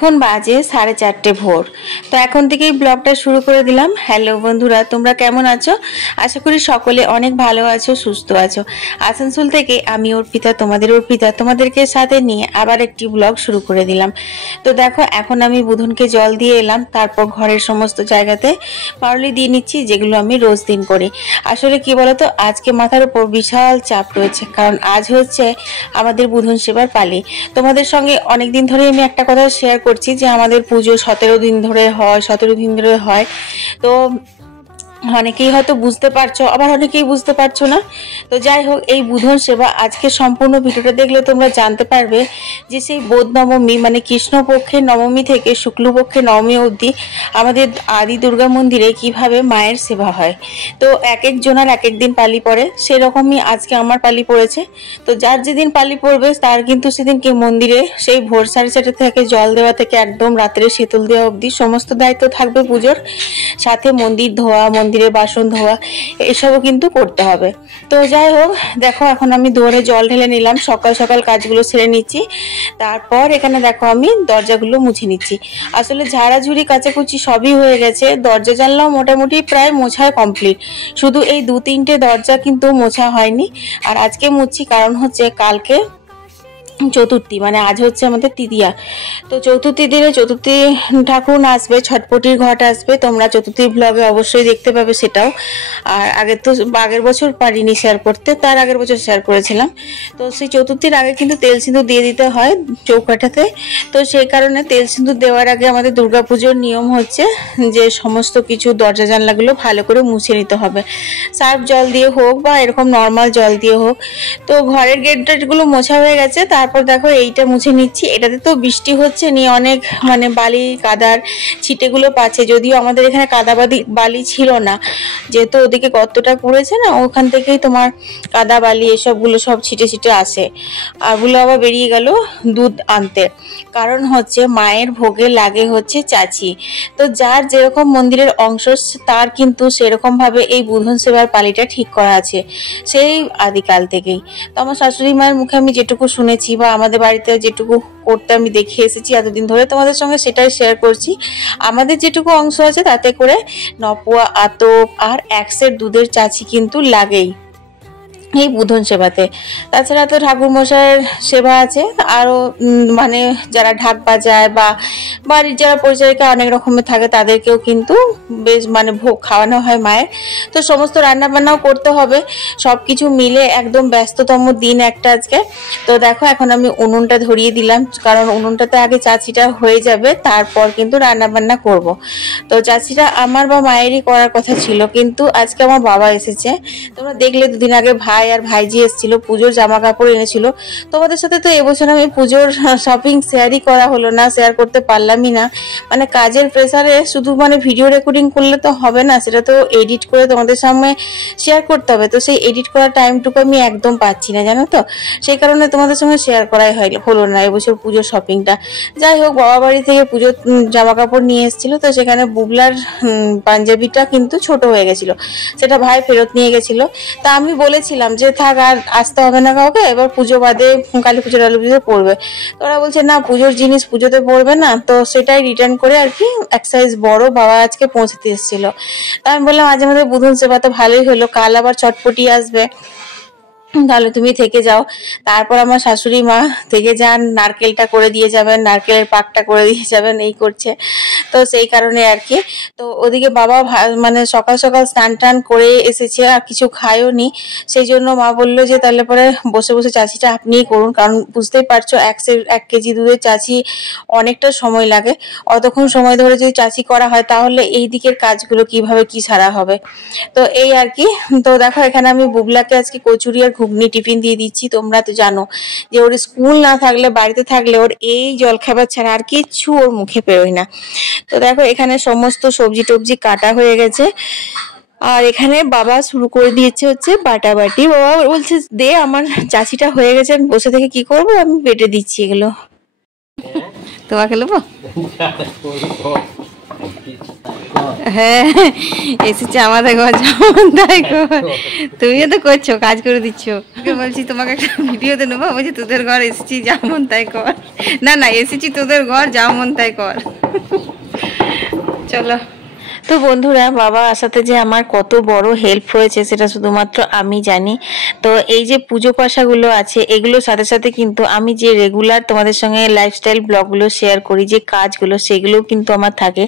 এখন বাজে 4:30 ভোর। তো এখন থেকেই ব্লগটা শুরু করে দিলাম। হ্যালো বন্ধুরা, তোমরা কেমন আছো? আশা করি সকলে অনেক ভালো আছো, সুস্থ আছো। আসানসোল থেকে আমি অর্পিতা, তোমাদেরকে সাথে নিয়ে আবার একটি ব্লগ শুরু করে দিলাম। তো দেখো, এখন আমি বুধনকে জল দিয়ে এলাম, তারপর ঘরের সমস্ত জায়গাতে পারলি দিয়ে নিচ্ছি, যেগুলো আমি রোজ দিন করি। আসলে কি বলতো, আজকে মাথার উপর বিশাল চাপ রয়েছে, কারণ আজ হচ্ছে আমাদের বুধন সেবার পালি। তোমাদের সঙ্গে অনেকদিন ধরে আমি একটা কথা শেয়ার করছি যে আমাদের পুজো 17 দিন ধরে হয়। তো অনেকেই হয়তো বুঝতে পারছো, আবার অনেকেই বুঝতে পারছো না। তো যাই হোক, এই বুধন সেবা আজকে সম্পূর্ণ ভিডিওটা দেখলে তোমরা জানতে পারবে যে সেই বোধ নবমী মানে কৃষ্ণপক্ষের নবমী থেকে শুক্লপক্ষের নবমী অবধি আমাদের আদি দুর্গা মন্দিরে কিভাবে মায়ের সেবা হয়। তো এক এক জনার এক এক দিন পালি পড়ে, সেরকমই আজকে আমার পালি পড়েছে। তো যার যেদিন পালি পড়বে তার কিন্তু সেদিনকে মন্দিরে সেই ভোর 4:30 থেকে জল দেওয়া থেকে একদম রাত্রে শীতল দেওয়া অবধি সমস্ত দায়িত্ব থাকবে পুজোর। সাথে মন্দির ধোয়া, মন্দিরে বাসন ধোয়া, এসবও কিন্তু করতে হবে। তো যাই হোক, দেখো এখন আমি দুয়ারে জল ঢেলে নিলাম, সকাল সকাল কাজগুলো সেরে নিচ্ছি। তারপর এখানে দেখো আমি দরজাগুলো মুছে নিচ্ছি। আসলে ঝাড়াঝুড়ি কাচাকুচি সবই হয়ে গেছে, দরজা জানলাও মোটামুটি প্রায় মোছায় কমপ্লিট। শুধু এই 2-3টে দরজা কিন্তু মোছা হয়নি। আর আজকে মুছছি কারণ হচ্ছে কালকে চতুর্থী, মানে আজ হচ্ছে আমাদের তৃতীয়া। তো চতুর্থী দিনে চতুর্থী ঠাকুর আসবে, ছটপটির ঘট আসবে। তোমরা চতুর্থী ব্লগে অবশ্যই দেখতে পাবে সেটাও। আর আগের বছর পারিনি শেয়ার করতে, তার আগের বছর শেয়ার করেছিলাম। তো সেই চতুর্থীর আগে কিন্তু তেল সিঁদুর দিয়ে দিতে হয় চৌকাঠাতে। তো সেই কারণে তেল সিঁদুর দেওয়ার আগে আমাদের দুর্গাপুজোর নিয়ম হচ্ছে যে সমস্ত কিছু দরজা জানলাগুলো ভালো করে মুছে নিতে হবে, সার্ফ জল দিয়ে হোক বা এরকম নর্মাল জল দিয়ে হোক। তো ঘরের গেটগুলো মোছা হয়ে গেছে। তারপর দেখো এইটা মুছে নিচ্ছি। এটাতে তো বৃষ্টি হচ্ছে নি, অনেক মানে বালি কাদার ছিটেগুলো পাচ্ছে। যদিও আমাদের এখানে বালি ছিল না, যেহেতু ওদিকে গর্তটা করেছে না, ওখান থেকেই তোমার কাদা বালি এসবগুলো সব ছিটে ছিটে আসে। আরগুলো আবার বেরিয়ে গেল দুধ আনতে, কারণ হচ্ছে মায়ের ভোগে লাগে হচ্ছে চাচি। তো যার যেরকম মন্দিরের অংশ তার কিন্তু সেরকম ভাবে এই বুধন সেবার পালিটা ঠিক করা আছে সেই আদিকাল থেকেই। তো আমার শাশুড়ি মায়ের মুখে আমি যেটুকু শুনেছি বা আমাদের বাড়িতে যেটুকু করতে আমি দেখে এসেছি এতদিন ধরে, তোমাদের সঙ্গে সেটাই শেয়ার করছি। আমাদের যেটুকু অংশ আছে তাতে করে 9 পোয়া আতপ আর 1 সের দুধের চাচি কিন্তু লাগেই এই বুধন সেবাতে। তাছাড়া তো ঠাকুর মশাইয়ের সেবা আছে, আরো মানে যারা ঢাক বাজায় বা বাড়ির যারা পরিচারিকা অনেক রকমের থাকে তাদেরকেও কিন্তু বেশ মানে ভোগ খাওয়ানো হয় মায়ের। তো সমস্ত রান্না বান্নাও করতে হবে, সবকিছু মিলে একদম ব্যস্ততম দিন একটা আজকে। তো দেখো এখন আমি উনুনটা ধরিয়ে দিলাম, কারণ উনুনটাতে আগে চাচিটা হয়ে যাবে, তারপর কিন্তু রান্না বান্না করব। তো চাচিটা আমার বা মায়েরই করার কথা ছিল, কিন্তু আজকে আমার বাবা এসেছে। তোমরা দেখলে 2 দিন আগে ভাই আর ভাইজি এসেছিল, পুজোর জামা কাপড় এনেছিল। তোমাদের সাথে তো এবছর আমি পুজোর শপিং শেয়ারই করা হলো না, শেয়ার করতে পারলামই না। মানে কাজের প্রেসারে শুধু মানে ভিডিও রেকর্ডিং করলে তো হবে না, সেটা তো এডিট করে তোমাদের সামনে শেয়ার করতে হবে। তো সেই এডিট করার টাইমটুকু আমি একদম পাচ্ছি না, জানো তো। সেই কারণে তোমাদের সঙ্গে শেয়ার করাই হলো না এবছর পুজোর শপিংটা। যাই হোক, বাবা বাড়ি থেকে পুজোর জামা কাপড় নিয়ে এসেছিল, তো সেখানে বুবলার পাঞ্জাবিটা কিন্তু ছোট হয়ে গেছিল, সেটা ভাই ফেরত নিয়ে গেছিল। তা আমি বলেছিলাম যে থাক, আর আসতে হবে না কাউকে, এবার পুজো বাদে কালী পুজোর আলু পুজোতে পড়বে। তো ওরা বলছে না, পুজোর জিনিস পুজোতে পড়বে না, তো সেটাই রিটার্ন করে আর কি 1 সাইজ বড় বাবা আজকে পৌঁছাতে এসেছিল। তা আমি বললাম মাঝে মাঝে বুধন সেবা তো ভালোই হলো, কাল আবার চটপটি আসবে, তাহলে তুমি থেকে যাও। তারপর আমার শাশুড়ি মা থেকে যান, নারকেলটা করে দিয়ে যাবেন, নারকেলের পাকটা করে দিয়ে যাবেন, এই করছে। তো সেই কারণে আর কি। তো ওদিকে বাবা মানে সকাল সকাল স্নান টান করে এসেছে, আর কিছু খায়ও নি। সেই জন্য মা বললো যে তাহলে পরে বসে বসে চাচিটা আপনিই করুন, কারণ বুঝতেই পারছো 1 কেজি দুধের চাচি অনেকটা সময় লাগে। অতক্ষণ সময় ধরে যদি চাচি করা হয় তাহলে এই দিকের কাজগুলো কিভাবে কি সারা হবে। তো এই আর কি। তো দেখো এখানে আমি বুবলাকে আজকে কচুরি আর ঘুগনি টিফিন দিয়ে দিচ্ছি। তোমরা তো জানো যে ওর স্কুল না থাকলে, বাড়িতে থাকলে ওর এই জলখাবার ছাড়া আর কিচ্ছু ওর মুখে বেরোয় না। তো দেখো এখানে সমস্ত সবজি টবজি কাটা হয়ে গেছে, আর এখানে বাবা শুরু করে দিয়েছে হচ্ছে বাটাবাটি। বাবা বলছে দে, আমার চাচিটা হয়ে গেছে, আমি বসে থেকে কি করবো, আমি বেটে দিচ্ছি এগুলো। তোমাকে নেবো? হ্যাঁ এসেছে আমাদের ঘর, যেমন তাই কর। তুমিও তো করছো, কাজ করে দিচ্ছ। বলছি তোমাকে একটা ভিডিওতে নেবো, বলছি তোদের ঘর এসেছি, যেমন তাই কর। না না, এসেছি তোদের ঘর, যেমন তাই কর। চলো। তো বন্ধুরা, বাবা আসাতে যে আমার কত বড় হেল্প হয়েছে সেটা শুধুমাত্র আমি জানি। তো এই যে পুজো পাশাগুলো আছে, এগুলোর সাথে সাথে কিন্তু আমি যে রেগুলার তোমাদের সঙ্গে লাইফস্টাইল ব্লগগুলো শেয়ার করি, যে কাজগুলো, সেগুলোও কিন্তু আমার থাকে।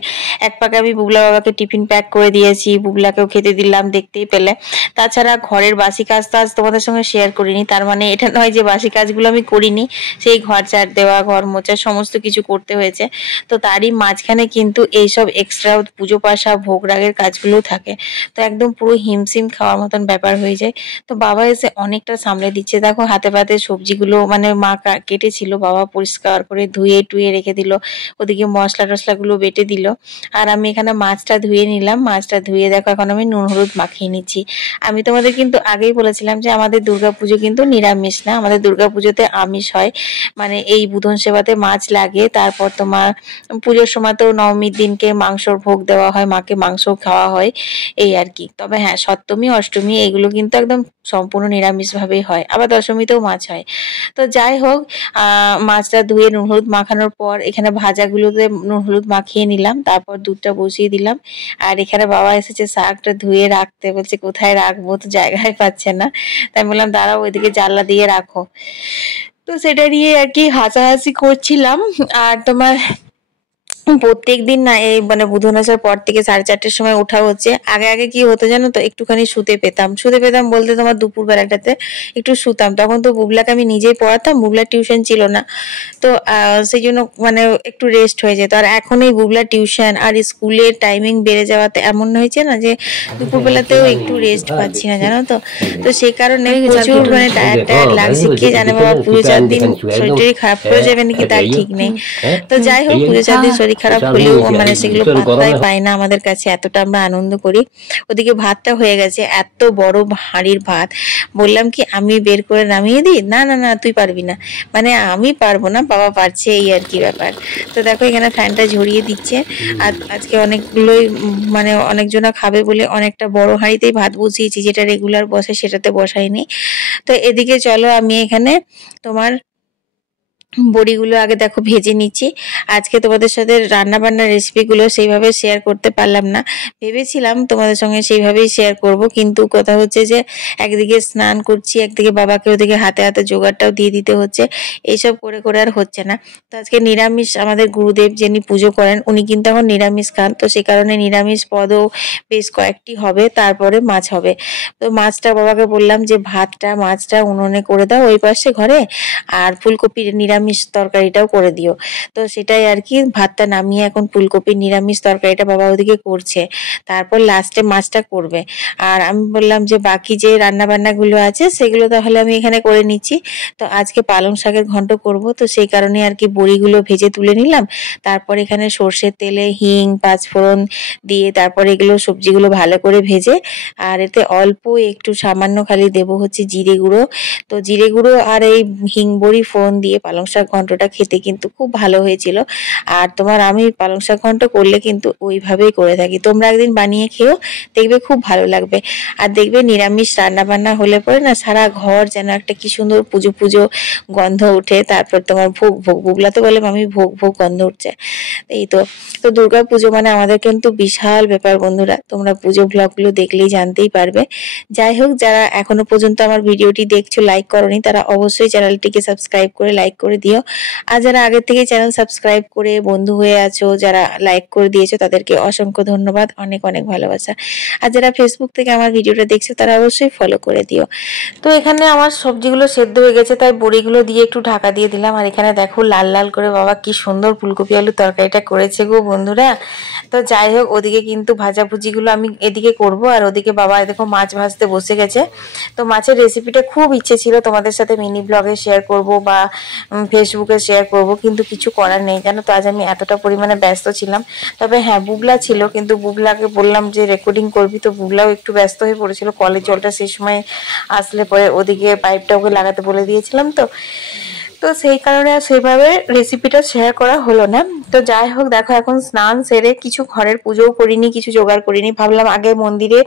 এক পাকে আমি বুবলা বাবাকে টিফিন প্যাক করে দিয়েছি, বুবলাকেও খেতে দিলাম, দেখতেই পেলে। তাছাড়া ঘরের বাসি কাজ তো আজ তোমাদের সঙ্গে শেয়ার করিনি, তার মানে এটা নয় যে বাসি কাজগুলো আমি করিনি। সেই ঘর ঝাড় দেওয়া, ঘর মোছা, সমস্ত কিছু করতে হয়েছে। তো তারই মাঝখানে কিন্তু এইসব এক্সট্রা পুজো পাশা, ভোগ রাগের কাজগুলো থাকে। তো একদম পুরো হিমশিম খাওয়ার মতন ব্যাপার হয়ে যায়। তো বাবা এসে অনেকটা সামলে দিচ্ছে। দেখো হাতে পাতে সবজিগুলো মানে মা কেটেছিল, বাবা পরিষ্কার করে ধুয়ে টুয়ে রেখে দিল। ওদিকে মশলা টসলাগুলো বেটে দিল। আর আমি এখানে মাছটা ধুয়ে নিলাম। মাছটা ধুয়ে দেখো এখন আমি নুন হলুদ মাখিয়ে নিচ্ছি। আমি তোমাদের কিন্তু আগেই বলেছিলাম যে আমাদের দুর্গাপুজো কিন্তু নিরামিষ না, আমাদের দুর্গাপুজোতে আমিষ হয়। মানে এই বুধন সেবাতে মাছ লাগে, তারপর তোমার পুজোর সময় তো নবমীর দিনকে মাংসর ভোগ দেওয়া হয়, মাকে মাংস খাওয়া হয়, এই আর কি। তবে হ্যাঁ, সপ্তমী অষ্টমী এগুলো কিন্তু একদম সম্পূর্ণ নিরামিষ ভাবেই হয়, আবার দশমীতেও মাছ হয়। তো যাই হোক, মাছটা ধুয়ে নুন হলুদ মাখানোর পর এখানে ভাজাগুলোতে নুন হলুদ মাখিয়ে নিলাম, তারপর দুধটা বসিয়ে দিলাম। আর এখানে বাবা এসেছে শাকটা ধুয়ে রাখতে, বলছে কোথায় রাখবো, তো জায়গায় পাচ্ছে না। তাই বললাম দাঁড়াও, ওইদিকে জানলা দিয়ে রাখো। তো সেটা নিয়ে আর কি হাসাহাসি করছিলাম। আর তোমার প্রত্যেক দিন না এই মানে বুধন আসার পর থেকে 4:30টার সময় ওঠা হচ্ছে। আগে আগে কি হতো জানো তো, একটুখানি শুতে পেতাম বলতে তোমার দুপুর বেলাটাতে একটু শুতাম। তখন তো বুবলাকে আমি নিজেই পড়াতাম, বুবলার টিউশন ছিল না, তো সেই জন্য মানে একটু রেস্ট হয়ে যেত। আর এখন এই বুবলার টিউশন আর স্কুলের টাইমিং বেড়ে যাওয়াতে এমন হয়েছে না যে দুপুরবেলাতেও একটু রেস্ট পাচ্ছি না, জানো তো। তো সেই কারণে প্রচুর মানে টায়ার্ড লাগছে। কে জানে বাবা পুজো 4 দিন শরীর খারাপ করে যাবে নাকি তার ঠিক নেই। তো যাই হোক, পুজো 4 দিন শরীর খারাপ হলেও মানে সেগুলো পাত্তাই পায় না আমাদের কাছে, এতটা আমরা আনন্দ করি। ওদিকে ভাতটা হয়ে গেছে, এত বড় হাঁড়ির ভাত। বললাম কি আমি বের করে নামিয়ে দিই, না না না তুই পারবি না, মানে আমি পারবো না, বাবা পারছে, এই আর কি ব্যাপার। তো দেখো এখানে ফ্যানটা ঝরিয়ে দিচ্ছে। আর আজকে অনেকগুলোই মানে অনেকজনা খাবে বলে অনেকটা বড় হাঁড়িতেই ভাত বসিয়েছি, যেটা রেগুলার বসে সেটাতে বসাইনি। তো এদিকে চলো আমি এখানে তোমার বড়িগুলো আগে দেখো ভেজে নিচ্ছি। আজকে তোমাদের সাথে রান্না বান্নার রেসিপিগুলো সেইভাবে শেয়ার করতে পারলাম না, ভেবেছিলাম তোমাদের সঙ্গে সেইভাবেই শেয়ার করব, কিন্তু কথা হচ্ছে যে একদিকে স্নান করছি, একদিকে বাবাকে ওদিকে হাতে হাতে জোগাড়টাও দিয়ে দিতে হচ্ছে, এইসব করে করে আর হচ্ছে না। তো আজকে নিরামিষ, আমাদের গুরুদেব যিনি পুজো করেন উনি কিন্তু এখন নিরামিষ খান, তো সে কারণে নিরামিষ পদও বেশ কয়েকটি হবে, তারপরে মাছ হবে। তো মাছটা বাবাকে বললাম যে ভাতটা মাছটা উনুনে করে দাও ওই পাশে ঘরে, আর ফুলকপির নিরামিষ তরকারিটাও করে দিও। তো সেটাই আর কি, ভাতটা নামিয়ে এখন ফুলকপির নিরামিষ তরকারিটা বাবা ওদিকে করছে, তারপর লাস্টে মাছটা করবে। আর আমি বললাম যে বাকি যে রান্না বান্না গুলো আছে সেগুলো তাহলে আমি এখানে করে নিচ্ছি। তো আজকে পালং শাকের ঘন্ট করব, তো সেই কারণে আর কি বড়িগুলো ভেজে তুলে নিলাম। তারপর এখানে সর্ষের তেলে হিং পাঁচফোড়ন দিয়ে তারপর এগুলো সবজিগুলো ভালো করে ভেজে, আর এতে অল্প একটু সামান্য খালি দেব হচ্ছে জিরে গুঁড়ো। তো জিরে গুঁড়ো আর এই হিং বড়ি ফোড়ন দিয়ে পালং শাক ঘন্টটা খেতে কিন্তু খুব ভালো হয়েছিল। আর তোমার আমি পালং শাক ঘন্ট করলে কিন্তু ওইভাবেই করে থাকি, তোমরা একদিন বানিয়ে খেও, দেখবে খুব ভালো লাগবে। আর দেখবে নিরামিষ রান্না বান্না হলে পরে না সারা ঘর যেন একটা কি সুন্দর পুজো পুজো গন্ধ উঠে। তারপর তোমার ভোগ ভোগ বুগলাতে বলে আমি ভোগ ভোগ গন্ধ উঠছে। এই তো। তো দুর্গা পুজো মানে আমাদের কিন্তু বিশাল ব্যাপার বন্ধুরা, তোমরা পুজো ব্লগগুলো দেখলেই জানতেই পারবে। যাই হোক, যারা এখনো পর্যন্ত আমার ভিডিওটি দেখছো লাইক করনি, তারা অবশ্যই চ্যানেলটিকে সাবস্ক্রাইব করে লাইক করে দিও। আর যারা আগে থেকে চ্যানেল সাবস্ক্রাইব করে বন্ধু হয়ে আছো, যারা লাইক করে দিয়েছো, তাদেরকে অসংখ্য ধন্যবাদ, অনেক অনেক ভালোবাসা। আর যারা ফেসবুক থেকে আমার ভিডিওটা দেখছো তারা অবশ্যই ফলো করে দিও। তো এখানে আমার সবজিগুলো সেদ্ধ হয়ে গেছে, তাই বড়িগুলো দিয়ে একটু ঢাকা দিয়ে দিলাম। আর এখানে দেখো লাল লাল করে বাবা কি সুন্দর ফুলকপি আলু তরকারিটা করেছে গো বন্ধুরা। তো যাই হোক, ওদিকে কিন্তু ভাজাভুজিগুলো আমি এদিকে করব, আর ওদিকে বাবা দেখো মাছ ভাজতে বসে গেছে। তো মাছের রেসিপিটা খুব ইচ্ছে ছিল তোমাদের সাথে মিনি ব্লগে শেয়ার করব বা ফেসবুকে শেয়ার করব, কিন্তু কিছু করার নেই জানো তো, আজ আমি এতটা পরিমাণে ব্যস্ত ছিলাম। তবে হ্যাঁ, বুবলা ছিল, কিন্তু বুবলাকে বললাম যে রেকর্ডিং করবি, তো বুবলাও একটু ব্যস্ত হয়ে পড়েছিল, কলের জলটা সেই সময় আসলে পরে ওদিকে পাইপটা ওকে লাগাতে বলে দিয়েছিলাম। তো তো সেই কারণে আর সেভাবে রেসিপিটা শেয়ার করা হলো না। তো যাই হোক, দেখো এখন স্নান সেরে কিছু ঘরের পুজোও করিনি, কিছু জোগাড় করিনি, ভাবলাম আগে মন্দিরে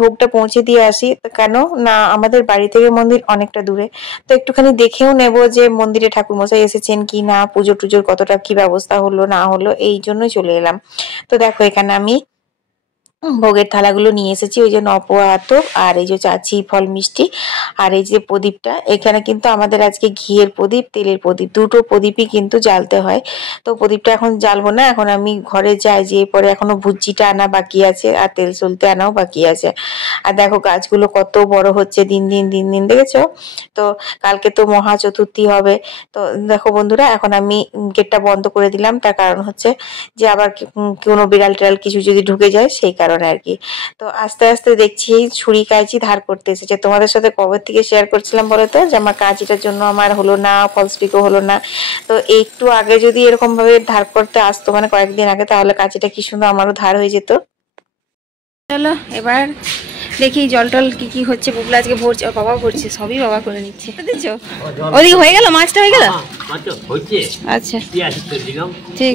ভোগটা পৌঁছে দিয়ে আসি। কেন না, আমাদের বাড়ি থেকে মন্দির অনেকটা দূরে, তো একটুখানি দেখেও নেব যে মন্দিরে ঠাকুরমশাই এসেছেন কি না, পুজো টুজোর কতটা কি ব্যবস্থা হলো না হলো, এই জন্যই চলে এলাম। তো দেখো এখানে আমি ভোগের থালাগুলো নিয়ে এসেছি, ওই যে নপোয়া আতপ আর এই যে চাচি ফল মিষ্টি আর এই যে প্রদীপটা। এখানে কিন্তু আমাদের আজকে ঘিয়ের প্রদীপ, তেলের প্রদীপ, দুটো প্রদীপই কিন্তু জ্বালতে হয়। তো প্রদীপটা এখন জ্বালবো না, এখন আমি ঘরে যাই, যে পরে এখনো ভুজিটা আনা বাকি আছে আর তেল সলতে আনাও বাকি আছে। আর দেখো গাছগুলো কত বড় হচ্ছে দিন দিন দিন দিন, দেখেছো তো? কালকে তো মহা চতুর্থী হবে। তো দেখো বন্ধুরা, এখন আমি গেটটা বন্ধ করে দিলাম, তার কারণ হচ্ছে যে আবার কোনো বিড়াল টিড়াল কিছু যদি ঢুকে যায় সেই কারণে আর কি। তো আস্তে আস্তে দেখছি ছুরি কাঁচি ধার করতে এসেছে। তোমাদের সাথে কবে থেকে শেয়ার করছিলাম বলো তো, যে আমার কাঁচিটার জন্য আমার হলো না, ফলস পিকও হলো না। তো একটু আগে যদি এরকম ভাবে ধার করতে আসতো, মানে কয়েকদিন আগে, তাহলে কাঁচিটা কি সুন্দর আমারও ধার হয়ে যেত। চলো এবার দেখি জল টল কি কি হচ্ছে। বুবলা আজকে ভরছে, বাবা ভরছে, সবই বাবা করে নিচ্ছে, বুঝছো? ওদিকে হয়ে গেল, মাছটা হয়ে গেল। আচ্ছা ঠিক,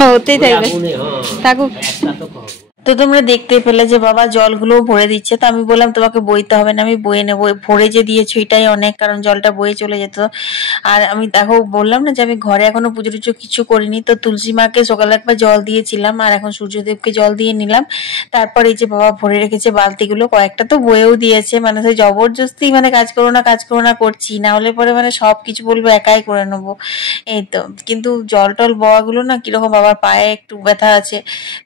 হতেই থাকবে, থাকুক। তো তোমরা দেখতে পেলে যে বাবা জলগুলো ভরে দিচ্ছে। তো আমি বললাম তোমাকে বইতে হবে না, আমি বয়ে নেবো, ভরে যে দিয়েছো এটাই অনেক, কারণ জলটা বয়ে চলে যেত। আর আমি দেখো বললাম না যে আমি ঘরে এখনো পুজো টুজো কিছু করিনি। তো তুলসী মাকে সকালে একবার জল দিয়েছিলাম, আর এখন সূর্যদেবকে জল দিয়ে নিলাম। তারপর এই যে বাবা ভরে রেখেছে বালতিগুলো, কয়েকটা তো বয়েও দিয়েছে, মানে সেই জবরদস্তি মানে কাজ করো না করছি, না হলে পরে মানে সবকিছু বলবো একাই করে নেবো। এই তো, কিন্তু জল টল বওয়াগুলো না কিরকম, বাবার পায়ে একটু ব্যথা আছে,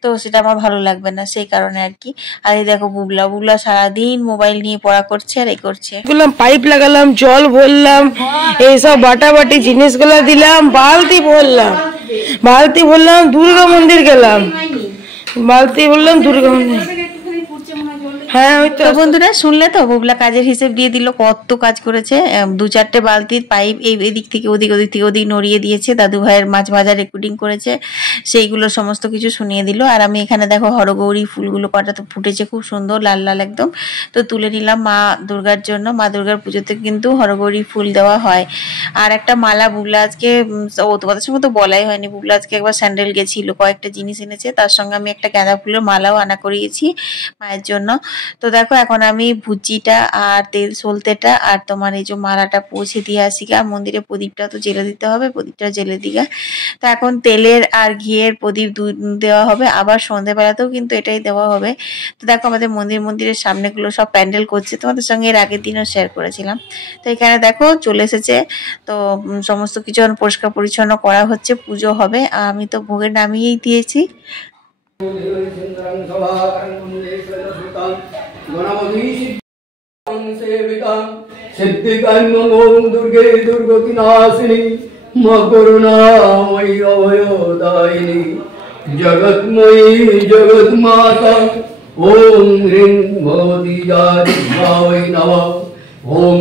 তো সেটা আমার ভালো লাগবে না, সেই কারণে আর কি। আর এই দেখো বুবলা সারাদিন মোবাইল নিয়ে পড়া করছে আর এই করছে। পাইপ লাগালাম, জল ভরলাম, এইসব বাটাবাটি জিনিসগুলো দিলাম, বালতি ভরলাম, দুর্গা মন্দির গেলাম, বালতি ভরলাম দুর্গা মন্দির। হ্যাঁ তো বন্ধুরা শুনলে তো, বুবলা কাজের হিসেব দিয়ে দিল, কত কাজ করেছে। 2-4টে বালতির পাইপ এদিক থেকে ওদিক, ওদিক থেকে ওদিক নড়িয়ে দিয়েছে। দাদু ভাইয়ের মাছ ভাজা রেকর্ডিং করেছে, সেইগুলো সমস্ত কিছু শুনিয়ে দিল। আর আমি এখানে দেখো হরগৌরী ফুলগুলো কটা তো ফুটেছে খুব সুন্দর, লাল লাল একদম। তো তুলে নিলাম মা দুর্গার জন্য। মা দুর্গার পুজোতে কিন্তু হরগৌরী ফুল দেওয়া হয়। আর একটা মালা বুবলা আজকে, ও তোমাদের সঙ্গে তো বলাই হয়নি, বুবলা আজকে একবার স্যান্ডেল গেছিল, কয়েকটা জিনিস এনেছে, তার সঙ্গে আমি একটা গাঁদা ফুলের মালাও আনা করিয়েছি মায়ের জন্য। তো দেখো এখন আমি ভুজিটা আর তেল সলতেটা আর তোমার এই যে মালাটা পৌঁছে দিয়ে আসি গা। মন্দিরে প্রদীপটা তো জেলে দিতে হবে, প্রদীপটা জেলে দিগা। তো এখন তেলের আর ঘিয়ের প্রদীপ দেওয়া হবে, আবার সন্ধ্যেবেলাতেও কিন্তু এটাই দেওয়া হবে। তো দেখো আমাদের মন্দিরের সামনেগুলো সব প্যান্ডেল করছে, তোমাদের সঙ্গে এর আগের দিনও শেয়ার করেছিলাম। তো এখানে দেখো চলে এসেছে, তো সমস্ত কিছু পরিষ্কার পরিচ্ছন্ন করা হচ্ছে, পুজো হবে। আমি তো ভোগে নামিয়েই দিয়েছি। দুর্গে দুর্গতি নাশিনী মা করুণাময়ী অভয়দায়িনী জগৎময়ী জগৎ মাতা ওম হ্রিং ভগবতী জাতি নমঃ ওম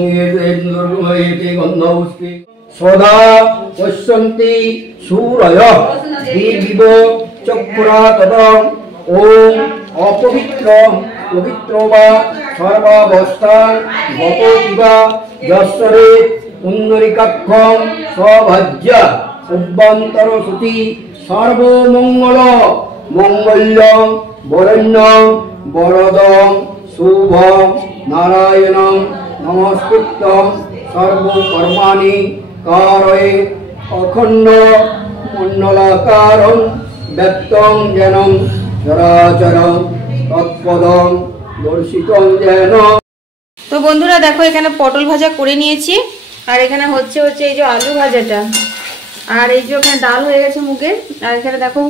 দুর্গময়ী গন্ধৌষ্টি সদা পশ্যন্তি সূরয়ঃ দীর্ঘ চক্রাতদম ওম অপবিত্র পবিত্র বা সর্বাবস্থান গতোবা যশ্বরে পুণ্ডরিকাক্ষম সভজ্য অভ্যন্তর সুতি সর্বমঙ্গল মঙ্গল্যং বরেণ্যং বরদং শুভং নারায়ণং নমস্কৃত্যং সর্বকর্মাণি কারয়ে অখণ্ড মণ্ডলাকারং ব্যক্তং যেনং চরাচরং তৎপদং দর্শিতং যেন। তো বন্ধুরা দেখো এখানে পটল ভাজা করে নিয়েছি, আর এখানে হচ্ছে এই যে আলু ভাজাটা, আর এই যে ওখানে ডাল হয়ে গেছে মুগের, আর এখানে দেখো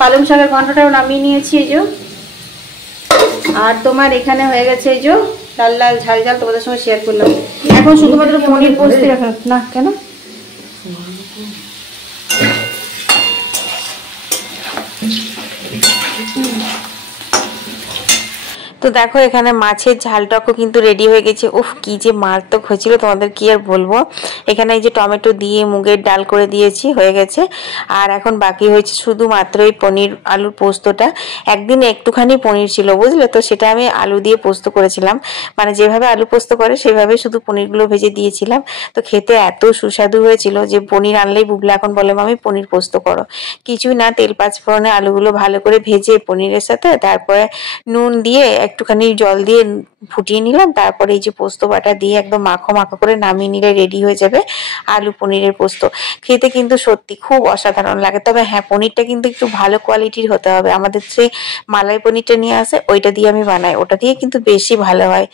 পালং শাকের ঘন্টটাও নামিয়ে নিয়েছি এই যে। আর তোমার এখানে হয়ে গেছে এই যে লাল লাল ঝাল ঝাল, তোমাদের সঙ্গে শেয়ার করলাম। এখন শুধুমাত্র পনির পোস্ত রাখা না কেন। তো দেখো এখানে মাছের ঝালটাও কিন্তু রেডি হয়ে গেছে। উফ কি যে মারাত্মক হয়েছিল, তোমাদের কি আর বলবো। এখানে এই যে টমেটো দিয়ে মুগের ডাল করে দিয়েছি, হয়ে গেছে। আর এখন বাকি হয়েছে শুধুমাত্র এই পনির আলুর পোস্তটা। একদিন একটুখানি পনির ছিল বুঝলে, তো সেটা আমি আলু দিয়ে পোস্ত করেছিলাম, মানে যেভাবে আলু পোস্ত করে সেভাবে শুধু পনিরগুলো ভেজে দিয়েছিলাম। তো খেতে এত সুস্বাদু হয়েছিল যে পনির আনলেই বুবলা এখন বলে মামি পনির পোস্ত করো। কিছুই না, তেল পাঁচফোড়নে আলুগুলো ভালো করে ভেজে পনিরের সাথে তারপরে নুন দিয়ে একটুখানি জল দিয়ে ফুটিয়ে নিলাম। তারপরে এই যে পোস্ত বাটা দিয়ে একদম মাখো মাখো করে নামিয়ে নিলে রেডি হয়ে যাবে আলু পনিরের পোস্ত। খেতে কিন্তু সত্যি খুব অসাধারণ লাগে। তবে হ্যাঁ, পনিরটা কিন্তু একটু ভালো কোয়ালিটির হতে হবে। আমাদের যে মালাই পনিরটা নিয়ে আসে ওইটা দিয়ে আমি বানাই, ওটা দিয়ে কিন্তু বেশি ভালো হয়।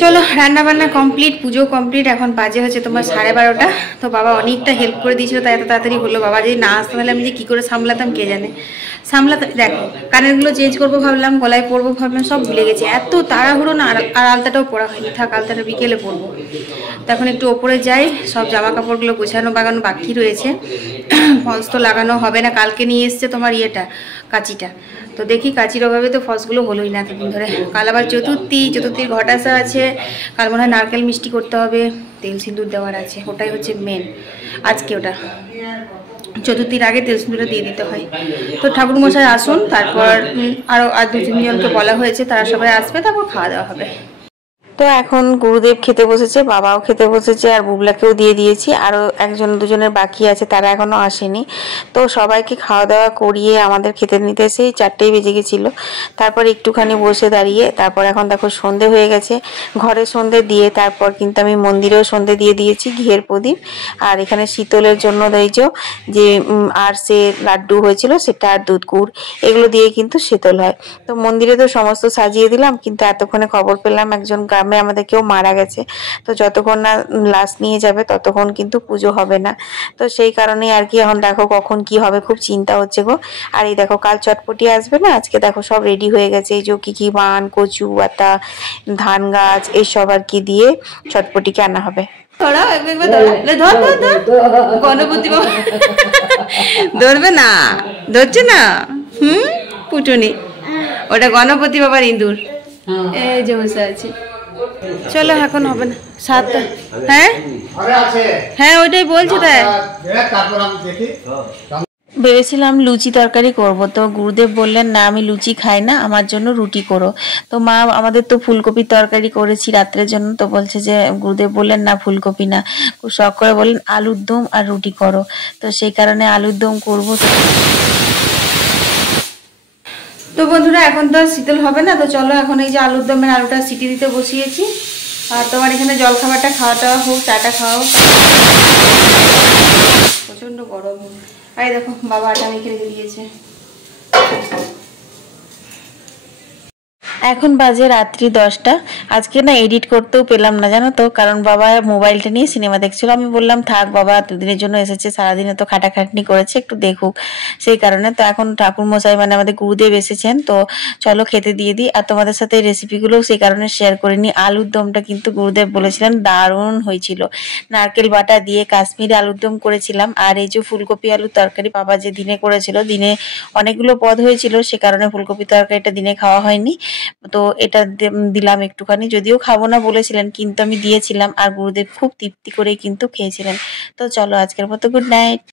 চলো রান্না বান্না কমপ্লিট, পুজো কমপ্লিট। এখন বাজে হচ্ছে তোমার 12:30। তো বাবা অনেকটা হেল্প করে দিয়েছিল, তাই এত তাড়াতাড়ি হলো। বাবা যদি না আসতে তাহলে আমি যে কী করে সামলাতাম কে জানে। সামলাতে দেখো কানেরগুলো চেঞ্জ করবো ভাবলাম, গলায় পরবো ভাবলাম, সব ভুলে গেছি। এত তাড়াহুড়ো না, আর আলতাটাও পরা হয়নি। থাক, আলতাটা বিকেলে পরবো। তো এখন একটু ওপরে যাই, সব জামা কাপড়গুলো গোছানো বাগানো বাকি রয়েছে। ফলস তো লাগানো হবে না, কালকে নিয়ে এসছে তোমার ইয়েটা, কাঁচিটা। তো দেখি কাঁচির অভাবে তো ফলসগুলো হলোই না এতদিন ধরে। কাল আবার চতুর্থীর ঘট আসা আছে। কাল মনে হয় নারকেল মিষ্টি করতে হবে, তেল সিঁদুর দেওয়ার আছে, ওটাই হচ্ছে মেন আজকে। ওটা চতুর্থীর আগে তেল সিঁদুরটা দিয়ে দিতে হয়। তো ঠাকুরমশাই আসুন, তারপর আরও আর 2-3 জনকে বলা হয়েছে, তারা সবাই আসবে, তারপর খাওয়া দাওয়া হবে। তো এখন গুরুদেব খেতে বসেছে, বাবাও খেতে বসেছে, আর বুবলাকেও দিয়ে দিয়েছি। আরও 1-2 জনের বাকি আছে, তারা এখনও আসেনি। তো সবাইকে খাওয়া দাওয়া করিয়ে আমাদের খেতে নিতে সেই 4টেই বেজে গেছিলো। তারপর একটুখানি বসে দাঁড়িয়ে তারপর এখন দেখো সন্ধে হয়ে গেছে। ঘরে সন্ধে দিয়ে তারপর কিন্তু আমি মন্দিরেও সন্ধে দিয়ে দিয়েছি, ঘিয়ের প্রদীপ। আর এখানে শীতলের জন্য দেখছো যে আর সে লাড্ডু হয়েছিল সেটা, আর দুধ গুড়, এগুলো দিয়ে কিন্তু শীতল হয়। তো মন্দিরে তো সমস্ত সাজিয়ে দিলাম, কিন্তু এতক্ষণে খবর পেলাম একজন গ্রামে আমাদের কেউ মারা গেছে। তো যতক্ষণ না লাশ নিয়ে যাবে ততক্ষণ কিন্তু পুজো হবে না। তো সেই কারণেই আর কি এখন দেখো কখন কি হবে, খুব চিন্তা হচ্ছে গো। আর এই দেখো কাল চটপটি আসবে না, আজকে দেখো সব রেডি হয়ে গেছে। এই যে কি বান, কচু পাতা, ধান গাছ, এইসব আর কি দিয়ে চটপটিকে আনা হবে। গণপতি বাবা ধরবে না, ধরছে না। পুটুনি, ওটা গণপতি বাবার ইঁদুর, এই যে বসে আছে। চলো এখন হবে না 7টা। হ্যাঁ হ্যাঁ ওইটাই বলছি। তাই ভেবেছিলাম লুচি তরকারি করব, তো গুরুদেব বললেন না আমি লুচি খাই না, আমার জন্য রুটি করো। তো মা আমাদের তো ফুলকপির তরকারি করেছি রাত্রের জন্য, তো বলছে যে গুরুদেব বললেন না ফুলকপি না, খুব শখ করে বললেন আলুর দম আর রুটি করো। তো সেই কারণে আলুর দম করবো। তো বন্ধুরা এখন তো শীতল হবে না, তো চলো এখন এই যে আলুর দমের আলুটা সিটি দিতে বসিয়েছি। আর তোমার এখানে জলখাবারটা খাওয়া দাওয়া হোক, চাটা খাওয়া হোক। প্রচন্ড গরম। আর দেখো বাবা আটা মেখে রেখে দিয়েছে। এখন বাজে রাত্রি 10টা। আজকে না এডিট করতেও পেলাম না জানো তো, কারণ বাবা মোবাইলটা নিয়ে সিনেমা দেখছিল। আমি বললাম থাক বাবা, দুদিনের জন্য এসেছে, সারাদিনে তো খাটাখাটনি করেছে, একটু দেখুক, সেই কারণে। তো এখন ঠাকুর মশাই মানে আমাদের গুরুদেব এসেছেন, তো চলো খেতে দিয়ে দিই। আর তোমাদের সাথে এই রেসিপিগুলোও সেই কারণে শেয়ার করে নিই। আলুর দমটা কিন্তু গুরুদেব বলেছিলেন দারুণ হয়েছিল, নারকেল বাটা দিয়ে কাশ্মীরি আলুর দম করেছিলাম। আর এই যে ফুলকপি আলুর তরকারি বাবা যে দিনে করেছিল, দিনে অনেকগুলো পদ হয়েছিল, সে কারণে ফুলকপি তরকারিটা দিনে খাওয়া হয়নি। তো এটা দিলাম একটুখানি, যদিও খাবো না বলেছিলেন কিন্তু আমি দিয়েছিলাম। আর গুরুদেব খুব তৃপ্তি করেই কিন্তু খেয়েছিলেন। তো চলো আজকের মতো গুড নাইট।